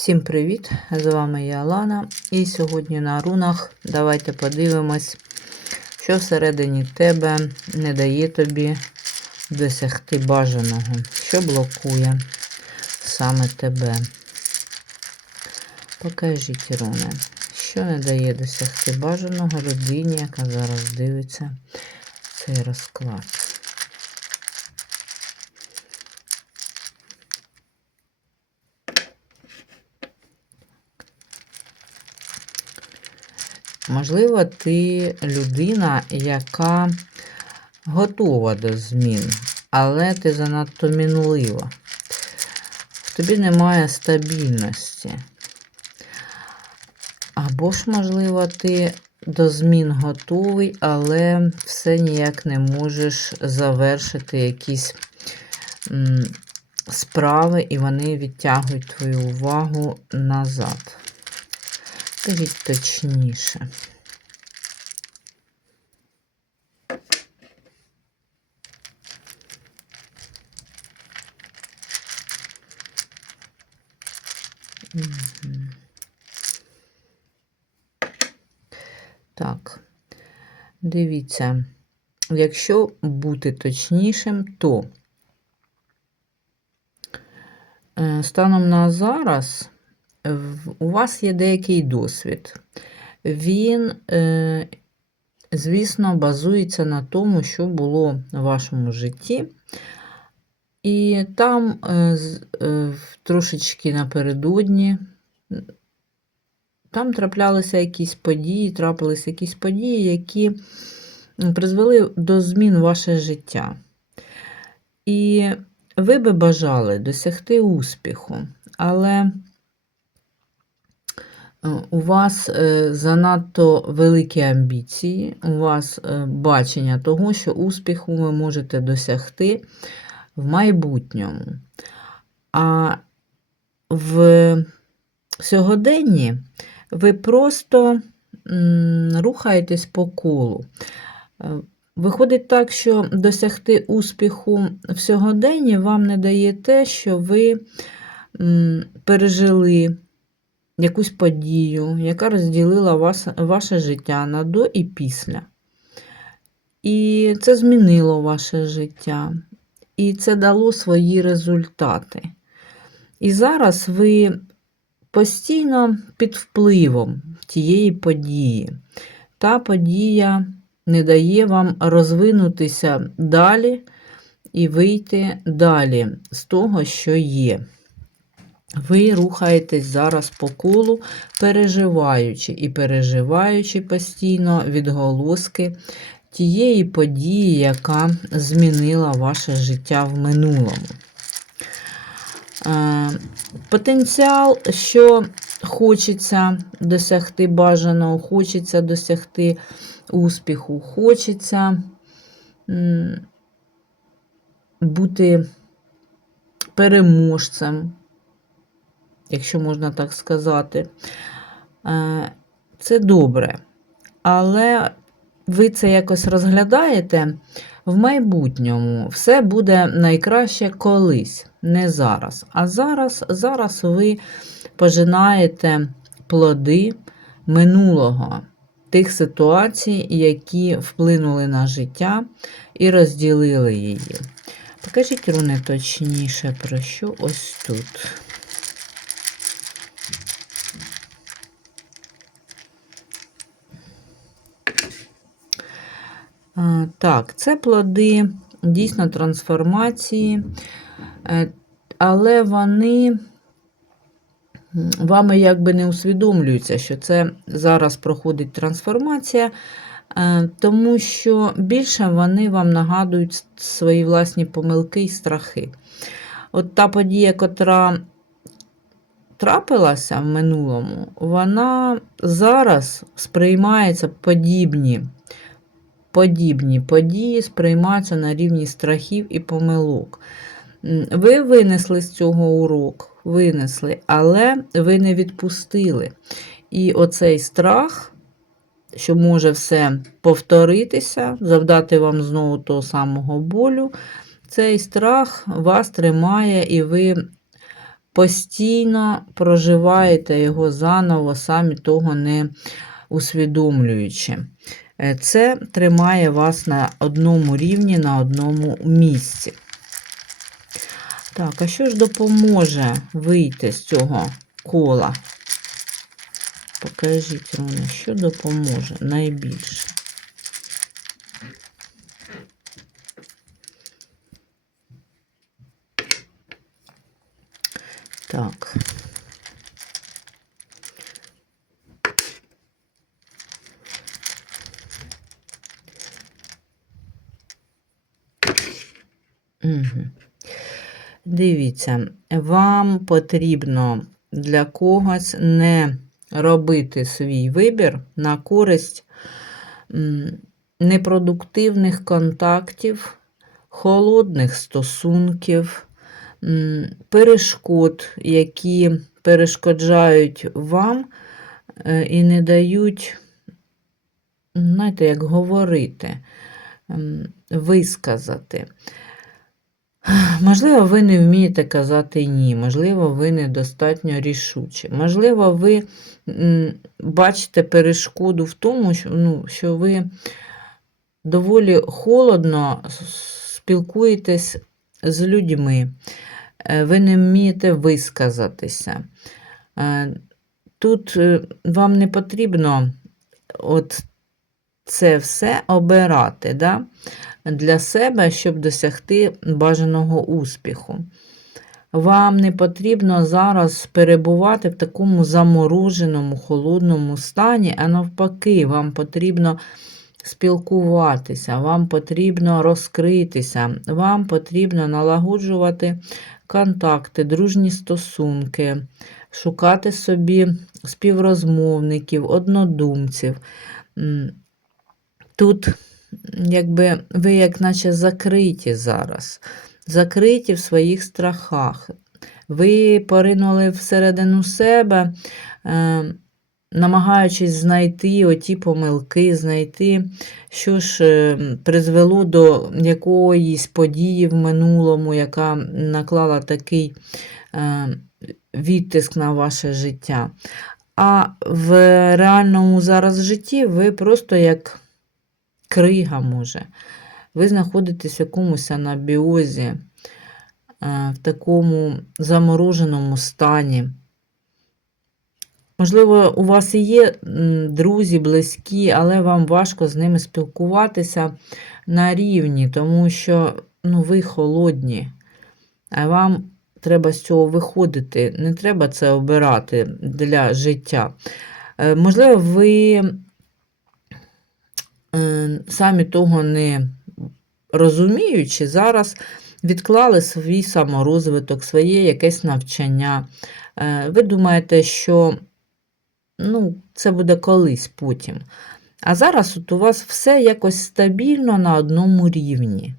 Всім привіт! З вами я Алана. І сьогодні на рунах давайте подивимось, що всередині тебе не дає тобі досягти бажаного, що блокує саме тебе. Покажіть руни, що не дає досягти бажаного людині, яка зараз дивиться цей розклад. Можливо, ти людина, яка готова до змін, але ти занадто мінлива. В тобі немає стабільності. Або ж, можливо, ти до змін готовий, але все ніяк не можеш завершити якісь справи, і вони відтягують твою увагу назад. Скажіть точніше. Так, дивіться, якщо бути точнішим, то е, станом на зараз у вас є деякий досвід. Він, е, звісно, базується на тому, що було в вашому житті. І там е, е, трошечки напередодні там траплялися якісь події, трапилися якісь події, які призвели до змін ваше життя. І ви би бажали досягти успіху, але у вас е, занадто великі амбіції, у вас е, бачення того, що успіху ви можете досягти в майбутньому. А в сьогоденні ви просто рухаєтесь по колу. Е, Виходить так, що досягти успіху в сьогоденні вам не дає те, що ви пережили якусь подію, яка розділила вас, ваше життя на до і після. І це змінило ваше життя. І це дало свої результати. І зараз ви постійно під впливом тієї події. Та подія не дає вам розвинутися далі і вийти далі з того, що є. Ви рухаєтесь зараз по колу, переживаючи і переживаючи постійно відголоски тієї події, яка змінила ваше життя в минулому. Е, Потенціал, що хочеться досягти бажаного, хочеться досягти успіху, хочеться бути переможцем, якщо можна так сказати. Е, Це добре. Але ви це якось розглядаєте в майбутньому. Все буде найкраще колись, не зараз. А зараз, зараз ви пожинаєте плоди минулого, тих ситуацій, які вплинули на життя і розділили її. Покажіть руни точніше, про що ось тут. Так, це плоди дійсно трансформації, е, але вони вами якби не усвідомлюються, що це зараз проходить трансформація, е, тому що більше вони вам нагадують свої власні помилки і страхи. От та подія, котра трапилася в минулому, вона зараз сприймається подібні подібні події сприймаються на рівні страхів і помилок. Ви винесли з цього урок, винесли, але ви не відпустили. І оцей страх, що може все повторитися, завдати вам знову того самого болю, цей страх вас тримає, і ви постійно проживаєте його заново, самі того не усвідомлюючи. Е, Це тримає вас на одному рівні, на одному місці. Так, а що ж допоможе вийти з цього кола? Покажіть, Руни, що допоможе найбільше? Так. Дивіться, вам потрібно для когось не робити свій вибір на користь непродуктивних контактів, холодних стосунків, перешкод, які перешкоджають вам е, і не дають, знаєте, як говорити, висказати. Можливо, ви не вмієте казати ні, можливо, ви недостатньо рішучі. Можливо, ви бачите перешкоду в тому, що, ну, що ви доволі холодно спілкуєтесь з людьми, Е, ви не вмієте висказатися. Е, Тут е, вам не потрібно от це все обирати да? для себе, щоб досягти бажаного успіху. Вам не потрібно зараз перебувати в такому замороженому, холодному стані, а навпаки, вам потрібно спілкуватися, вам потрібно розкритися, вам потрібно налагоджувати контакти, дружні стосунки, шукати собі співрозмовників, однодумців. Тут, якби ви як наче закриті зараз, закриті в своїх страхах. Ви поринули всередину себе, е, намагаючись знайти оті помилки, знайти, що ж е, призвело до якоїсь події в минулому, яка наклала такий е, відтиск на ваше життя. А в реальному зараз житті ви просто як крига може. Ви знаходитесь в якомусь анабіозі, е, в такому замороженому стані. Можливо, у вас і є друзі, близькі, але вам важко з ними спілкуватися на рівні, тому що ну, ви холодні, а вам треба з цього виходити. Не треба це обирати для життя. Е, Можливо, ви самі того не розуміючи, зараз відклали свій саморозвиток, своє якесь навчання. Е, Ви думаєте, що ну, це буде колись потім. А зараз от у вас все якось стабільно на одному рівні.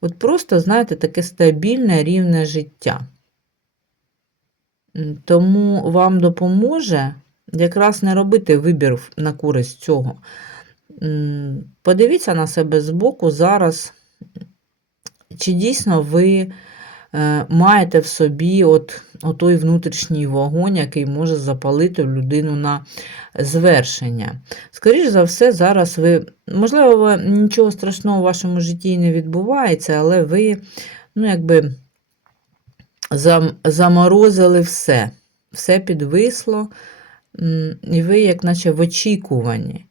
От просто, знаєте, таке стабільне рівне життя. Тому вам допоможе якраз не робити вибір на користь цього. Подивіться на себе збоку зараз, чи дійсно ви е, маєте в собі от, отой внутрішній вогонь, який може запалити людину на звершення. Скоріше за все, зараз ви, можливо, нічого страшного в вашому житті не відбувається, але ви, ну, якби зам, заморозили все, все підвисло, і ви, як наче в очікуванні.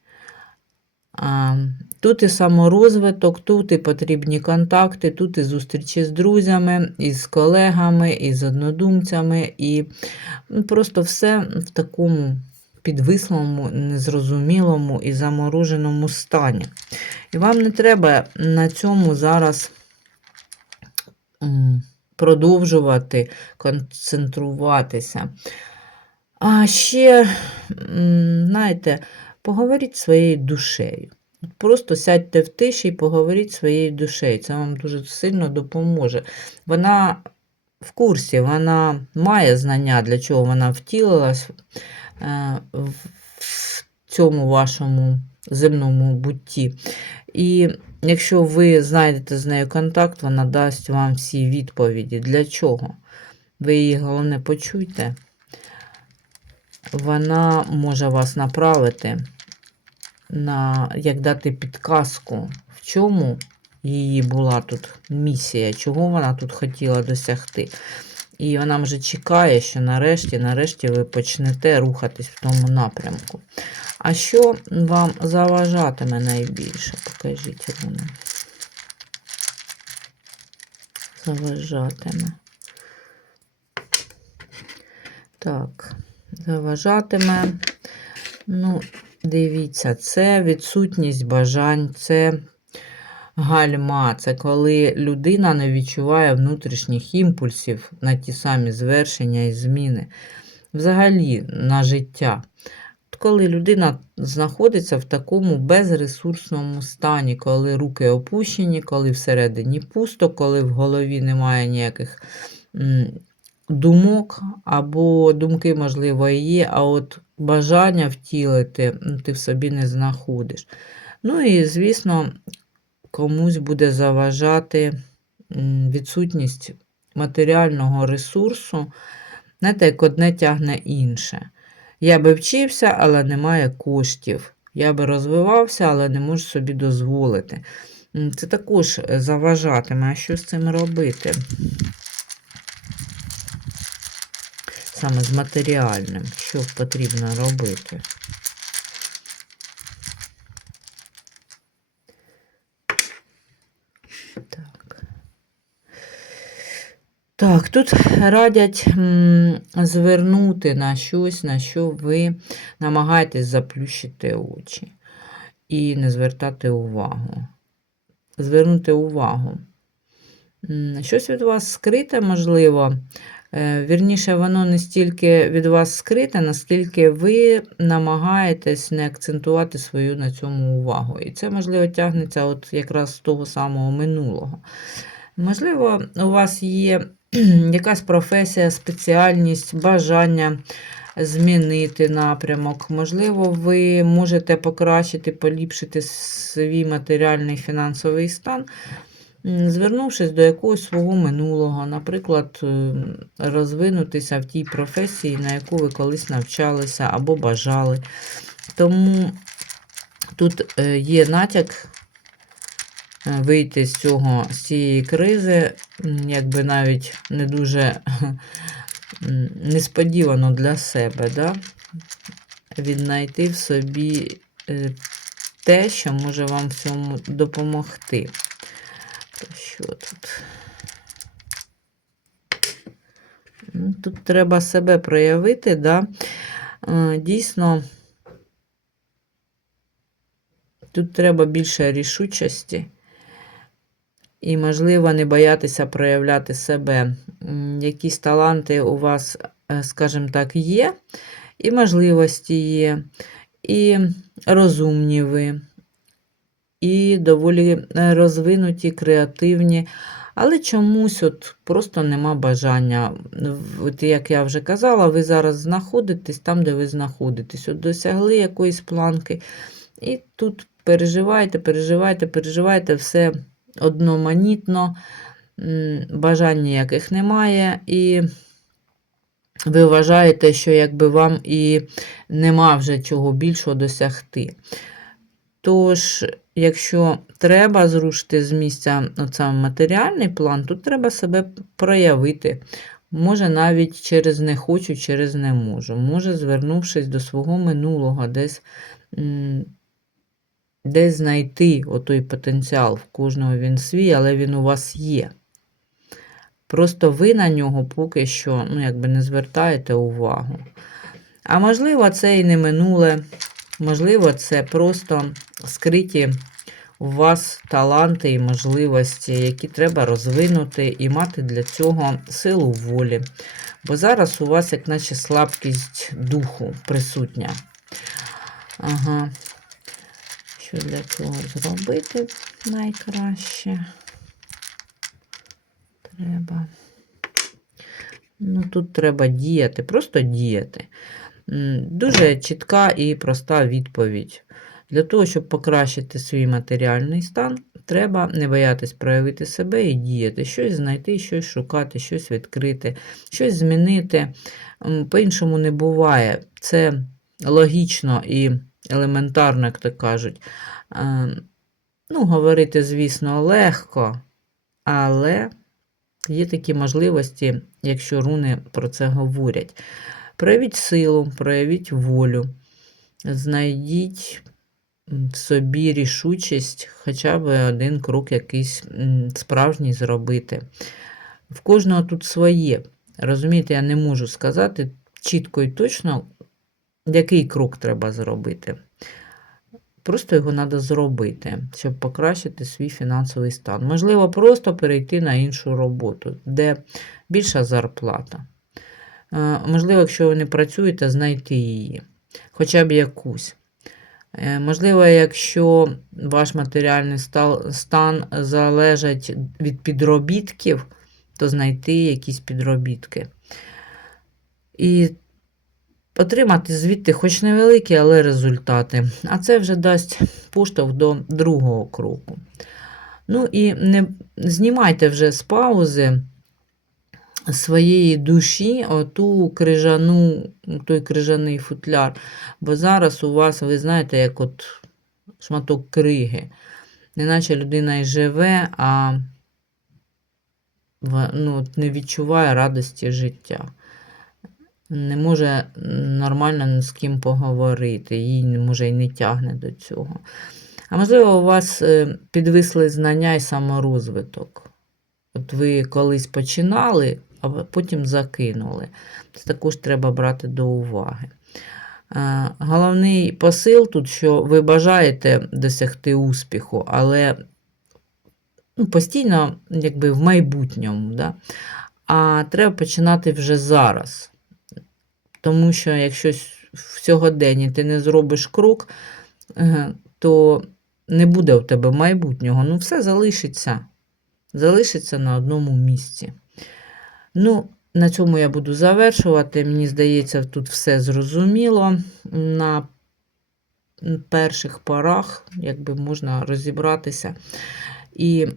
Тут і саморозвиток, тут і потрібні контакти, тут і зустрічі з друзями, і з колегами, і з однодумцями, і ну, просто все в такому підвислому, незрозумілому і замороженому стані. І вам не треба на цьому зараз продовжувати концентруватися. А ще, знаєте, поговоріть своєю душею. Просто сядьте в тиші і поговоріть своєю душею. Це вам дуже сильно допоможе. Вона в курсі, вона має знання, для чого вона втілилась е, в цьому вашому земному бутті. І якщо ви знайдете з нею контакт, вона дасть вам всі відповіді. Для чого? ви її головне почуйте. Вона може вас направити на як дати підказку, в чому її була тут місія, чого вона тут хотіла досягти. І вона вже чекає, що нарешті, нарешті ви почнете рухатись в тому напрямку. А що вам заважатиме найбільше? Покажіть Руни. Заважатиме. Так, заважатиме. Ну, дивіться, це відсутність бажань, це гальма. Це коли людина не відчуває внутрішніх імпульсів на ті самі звершення і зміни. Взагалі на життя. Коли людина знаходиться в такому безресурсному стані, коли руки опущені, коли всередині пусто, коли в голові немає ніяких думок, або думки, можливо, і є, а от бажання втілити ти в собі не знаходиш. Ну і, звісно, комусь буде заважати відсутність матеріального ресурсу, знаєте, як одне тягне інше. Я би вчився, але немає коштів. Я би розвивався, але не можу собі дозволити. Це також заважатиме. А що з цим робити? Саме з матеріальним, що потрібно робити? Так. Так, тут радять звернути на щось, на що ви намагаєтесь заплющити очі і не звертати увагу. Звернути увагу. Щось від вас скрите, можливо. Е, Вірніше, воно не стільки від вас скрите, наскільки ви намагаєтесь не акцентувати свою на цьому увагу. І це, можливо, тягнеться от якраз з того самого минулого. Можливо, у вас є якась професія, спеціальність, бажання змінити напрямок. Можливо, ви можете покращити, поліпшити свій матеріальний фінансовий стан, звернувшись до якогось свого минулого, наприклад, ем, розвинутися в тій професії, на яку ви колись навчалися або бажали. Тому тут е, є натяк е, вийти з цього, з цієї кризи, якби навіть не дуже несподівано для себе, да? віднайти в собі е, те, що може вам в цьому допомогти. Що тут? Ну, Тут треба себе проявити, да? Е, дійсно. Тут треба більше рішучості і, можливо, не боятися проявляти себе. Якісь таланти у вас, е, скажімо так, є, і можливості є, і розумні ви, і доволі е, розвинуті, креативні. Але чомусь от просто нема бажання. От як я вже казала, ви зараз знаходитесь там, де ви знаходитесь. От досягли якоїсь планки, і тут переживаєте, переживаєте, переживаєте, все одноманітно, м, бажань ніяких немає, і ви вважаєте, що якби вам і нема вже чого більшого досягти. Тож, якщо треба зрушити з місця саме матеріальний план, тут треба себе проявити. Може, навіть через не хочу, через не можу. Може, звернувшись до свого минулого, десь, десь знайти отой потенціал. В кожного він свій, але він у вас є. Просто ви на нього поки що ну, якби не звертаєте увагу. А можливо, це і не минуле, можливо, це просто скриті у вас таланти і можливості, які треба розвинути і мати для цього силу волі. Бо зараз у вас, як наче слабкість духу присутня. Ага. Що для цього зробити найкраще? Треба. Ну, тут треба діяти, просто діяти. Дуже чітка і проста відповідь. Для того, щоб покращити свій матеріальний стан, Треба не боятись проявити себе і діяти, щось знайти, щось шукати, щось відкрити, щось змінити. По-іншому не буває. Це логічно і елементарно, як то кажуть. Е, Ну, говорити, звісно, легко, але є такі можливості, якщо руни про це говорять. Проявіть силу, проявіть волю, знайдіть собі рішучість хоча б один крок якийсь справжній зробити. В кожного тут своє. Розумієте, я не можу сказати чітко і точно, який крок треба зробити. Просто його треба зробити, щоб покращити свій фінансовий стан. Можливо, просто перейти на іншу роботу, де більша зарплата. Е, Можливо, якщо ви не працюєте, знайти її, хоча б якусь. Е, Можливо, якщо ваш матеріальний стан залежить від підробітків, то знайти якісь підробітки. І отримати звідти хоч невеликі, але результати. А це вже дасть поштовх до другого кроку. Ну і не знімайте вже з паузи своєї душі оту крижану, той крижаний футляр. Бо зараз у вас, ви знаєте, як от шматок криги. Неначе людина і живе, а ну, от не відчуває радості життя. Не може нормально з ким поговорити, їй може і не тягне до цього. А можливо, у вас е, підвисли знання і саморозвиток. От ви колись починали, а потім закинули. Це також треба брати до уваги. Е, Головний посил тут, що ви бажаєте досягти успіху, але ну, постійно якби в майбутньому. Да? А треба починати вже зараз. Тому що якщо в сьогоденні ти не зробиш крок, е, то не буде у тебе майбутнього. Ну, все залишиться. Залишиться на одному місці. Ну, на цьому я буду завершувати. Мені здається, тут все зрозуміло. На перших порах, якби можна розібратися. І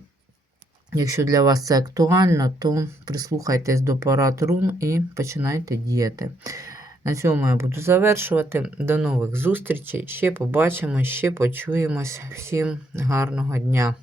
якщо для вас це актуально, то прислухайтесь до порад рун і починайте діяти. На цьому я буду завершувати. До нових зустрічей. Ще побачимось, ще почуємось. Всім гарного дня!